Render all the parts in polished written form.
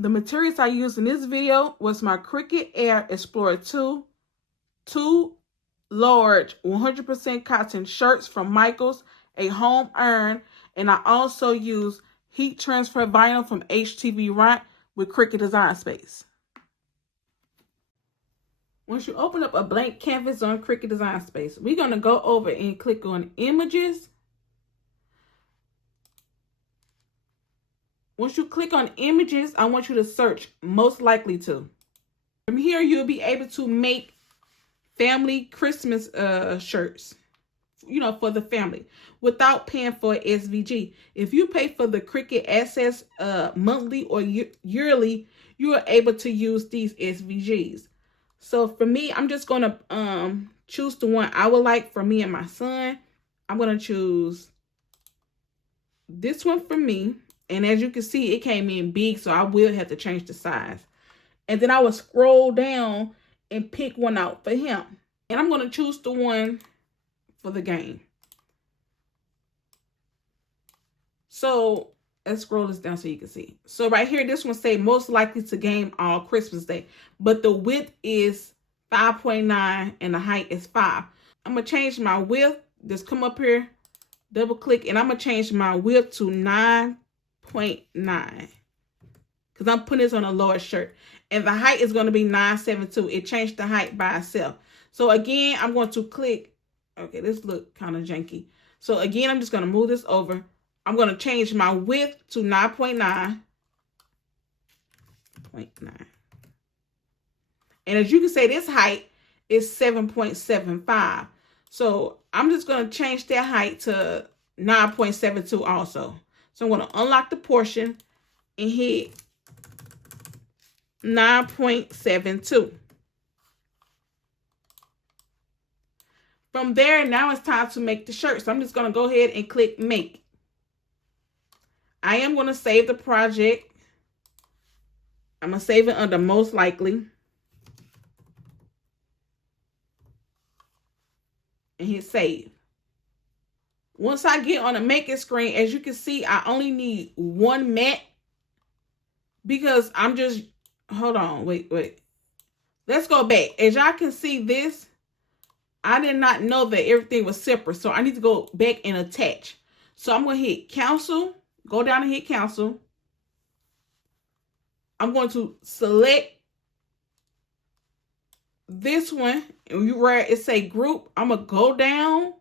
The materials I used in this video was my Cricut Air Explorer 2, 2 large 100% cotton shirts from Michaels, a home iron, and I also used heat transfer vinyl from HTVront with Cricut Design Space. Once you open up a blank canvas on Cricut Design Space, we're going to go over and click on Images. Once you click on Images, I want you to search Most Likely To. From here, you'll be able to make family Christmas shirts, for the family without paying for SVG. If you pay for the Cricut Access monthly or yearly, you are able to use these SVGs. So for me, I'm just going to choose the one I would like for me and my son. I'm going to choose this one for me. And as you can see, it came in big, so I will have to change the size. And then I will scroll down and pick one out for him. And I'm going to choose the one for the game. So let's scroll this down so you can see. So right here, this one say most likely to game on Christmas Day. But the width is 5.9 and the height is 5. I'm going to change my width. Just come up here, double click, and I'm going to change my width to 9.9. Because I'm putting this on a lower shirt. And the height is going to be 972. It changed the height by itself. So again, I'm going to click. Okay, this look kind of janky. So again, I'm just going to move this over. I'm going to change my width to 9.9. And as you can see, this height is 7.75. So I'm just going to change that height to 9.72 also. So I'm going to unlock the portion and hit 9.72. From there, now it's time to make the shirt. So I'm just going to go ahead and click Make. I am going to save the project. I'm going to save it under Most Likely. And hit Save. Once I get on the making screen, as you can see, I only need one mat. Because I'm just, hold on, wait. Let's go back. As y'all can see this, I did not know that everything was separate. So I need to go back and attach. So I'm going to hit Cancel. Go down and hit Cancel. I'm going to select this one. And where it say Group, I'm going to go down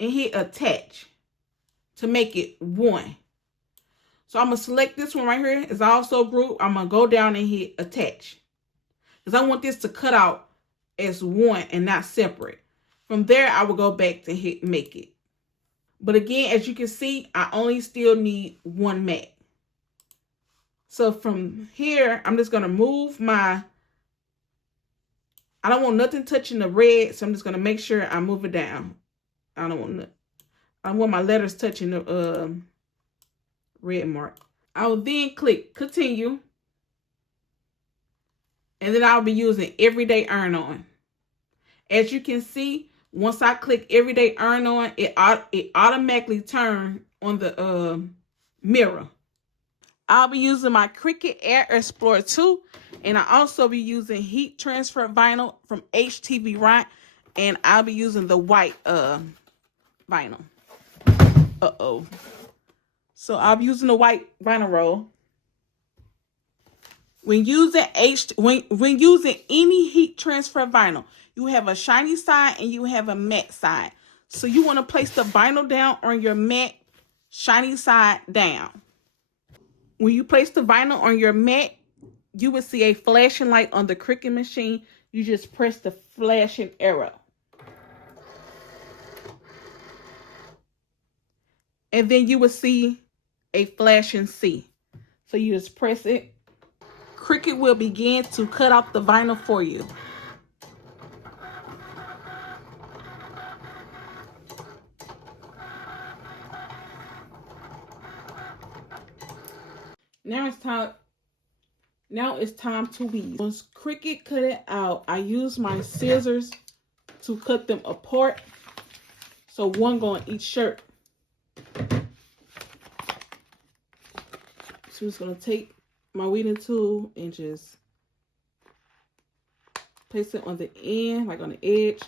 and hit Attach to make it one. So I'm going to select this one right here. It's also Group. I'm going to go down and hit Attach. Because I want this to cut out as one and not separate. From there, I will go back to hit Make It. But again, as you can see, I only still need one mat. So from here, I'm just going to move my, I don't want nothing touching the red, so I'm just going to make sure I move it down. I don't want my letters touching the red mark. I will then click Continue. And then I'll be using Everyday Iron On. As you can see, once I click Everyday Iron On, it automatically turns on the mirror. I'll be using my Cricut Air Explorer 2. And I also be using heat transfer vinyl from HTVront. And I'll be using the white vinyl. So I'll be using the white vinyl roll. When using when using any heat transfer vinyl, you have a shiny side and you have a matte side. So you want to place the vinyl down on your matte, shiny side down. When you place the vinyl on your matte, you will see a flashing light on the Cricut machine. You just press the flashing arrow. And then you will see a flashing C. So you just press it. Cricut will begin to cut off the vinyl for you. Now it's time to weave. Once Cricut cut it out, I use my scissors to cut them apart. So one go on each shirt. So it's going to take my weeding tool and just place it on the end, like on the edge.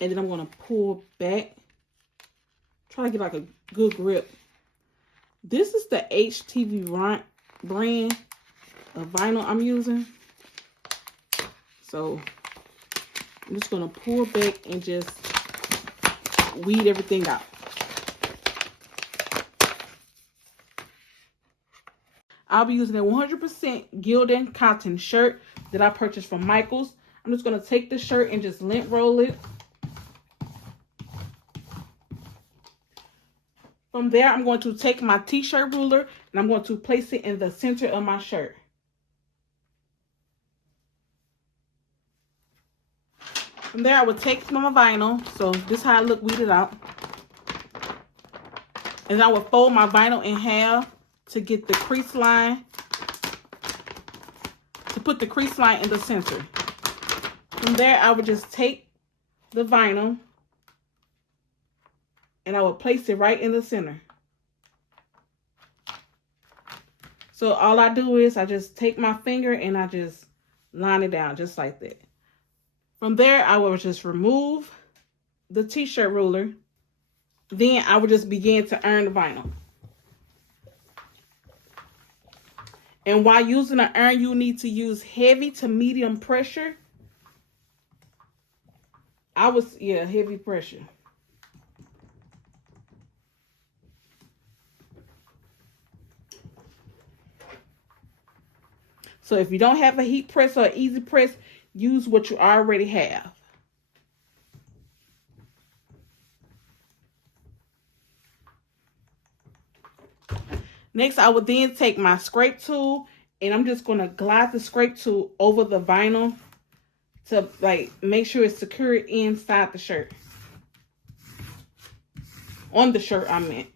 And then I'm going to pull back. Try to get like a good grip. This is the HTVront brand of vinyl I'm using. So I'm just going to pull back and just weed everything out. I'll be using a 100% Gildan cotton shirt that I purchased from Michael's. I'm just going to take the shirt and just lint roll it. From there, I'm going to take my t-shirt ruler and I'm going to place it in the center of my shirt. From there, I will take my vinyl. So this is how I look weeded out. And I will fold my vinyl in half to get the crease line, to put the crease line in the center. From there, I would just take the vinyl and I will place it right in the center. So all I do is I just take my finger and I just line it down just like that. From there, I will just remove the t-shirt ruler. Then I will just begin to iron the vinyl. And while using an iron, you need to use heavy to medium pressure. Heavy pressure. So if you don't have a heat press or easy press, use what you already have. Next, I will then take my scrape tool and I'm just going to glide the scrape tool over the vinyl to make sure it's secured inside the shirt. On the shirt, I meant.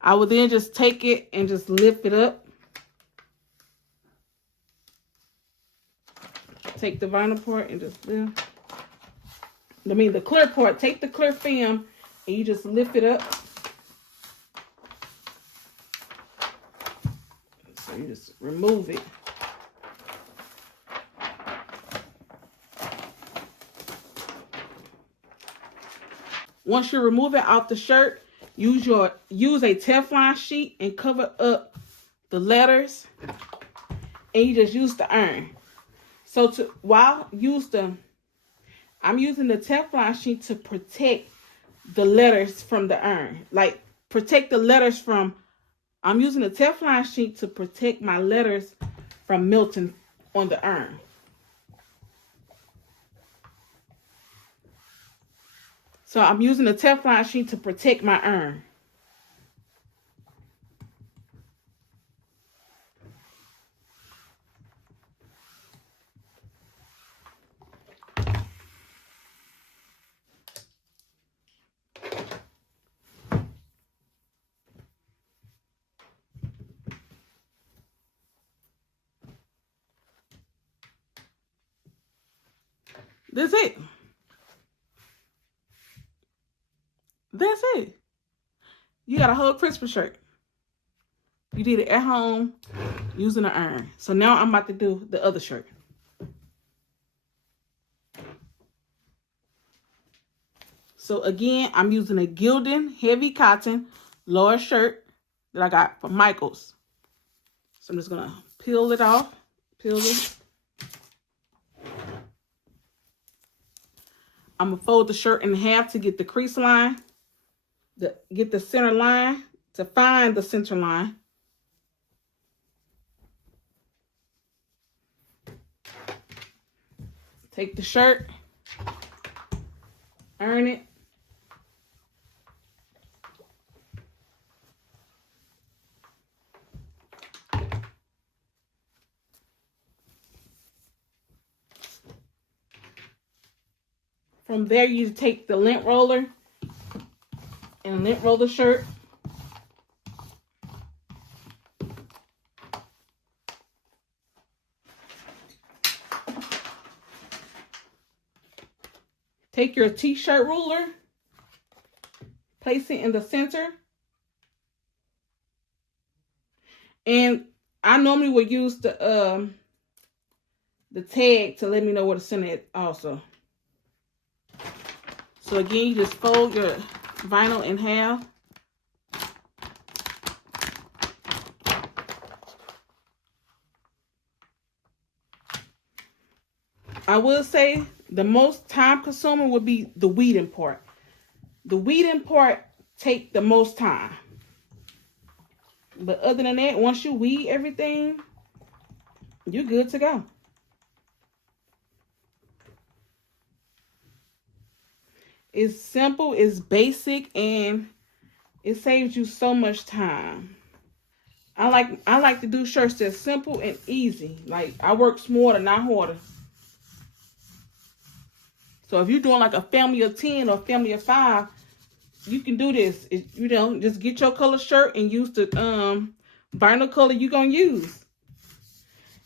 I will then just take it and just lift it up. Take the vinyl part and just lift. The clear part. Take the clear film and you just lift it up. So you just remove it. Once you remove it out the shirt, use a Teflon sheet and cover up the letters. And you just use the iron. So I'm using the Teflon sheet to protect the letters from the iron. I'm using the Teflon sheet to protect my letters from melting on the iron. So I'm using the Teflon sheet to protect my iron. That's it. That's it. You got a whole Christmas shirt. You did it at home using an iron. So now I'm about to do the other shirt. So again, I'm using a Gildan heavy cotton lower shirt that I got from Michael's. So I'm just going to peel it off. Peel it. I'm going to fold the shirt in half to get the crease line. Get the center line, to find the center line. Take the shirt, iron it. From there, you take the lint roller and lint roll the shirt. Take your t-shirt ruler, place it in the center, And I normally would use the tag to let me know where to send it also. So again, you just fold your vinyl in half. I will say the most time consuming would be the weeding part. The weeding part take the most time. But other than that, once you weed everything, you're good to go. It's simple, it's basic, and it saves you so much time. I like to do shirts that's simple and easy. Like, I work smarter, not harder. So if you're doing like a family of 10 or a family of 5, you can do this. You know, just get your color shirt and use the vinyl color you're gonna use.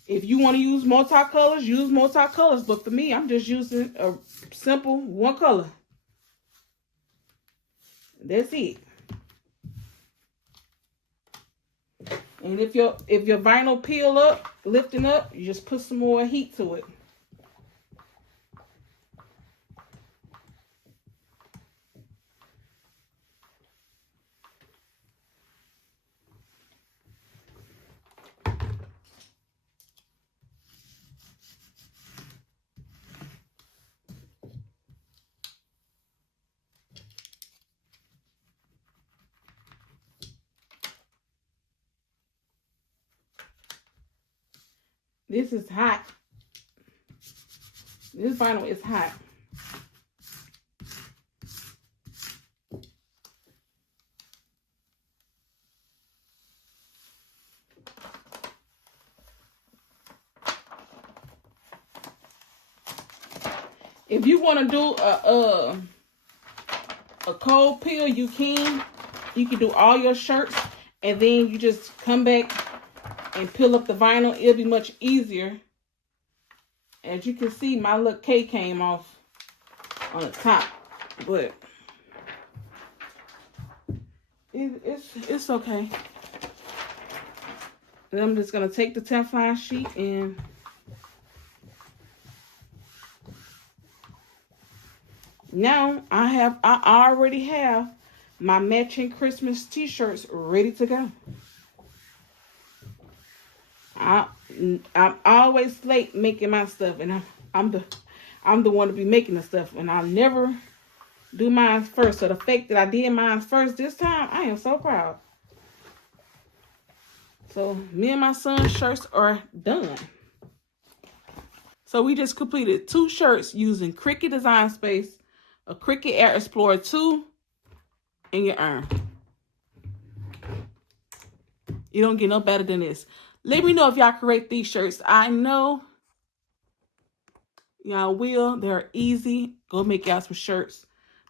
If you want to use multicolors, use multicolors. But for me, I'm just using a simple one color. That's it. And if your vinyl peel up, lifting up, you just put some more heat to it. This is hot. This vinyl is hot. If you want to do a cold peel, you can. You can do all your shirts, and then you just come back and peel up the vinyl. It'll be much easier. As you can see, my little K came off on the top, but it's okay. And I'm just gonna take the teflon sheet and now I already have my matching Christmas t-shirts ready to go. I'm always late making my stuff, and I'm the one to be making the stuff, and I never do mine first. So the fact that I did mine first this time, I am so proud. So me and my son's shirts are done. So we just completed 2 shirts using Cricut Design Space, a Cricut Air Explorer 2, and your arm. You don't get no better than this. Let me know if y'all create these shirts. I know y'all will. They're easy. Go make y'all some shirts.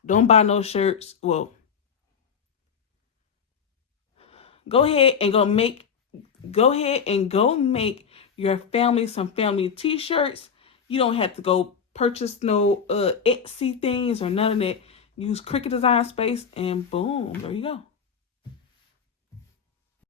Don't buy no shirts. Well, go ahead and go make your family some family t-shirts. You don't have to go purchase no Etsy things or none of that. Use Cricut Design Space and boom, there you go.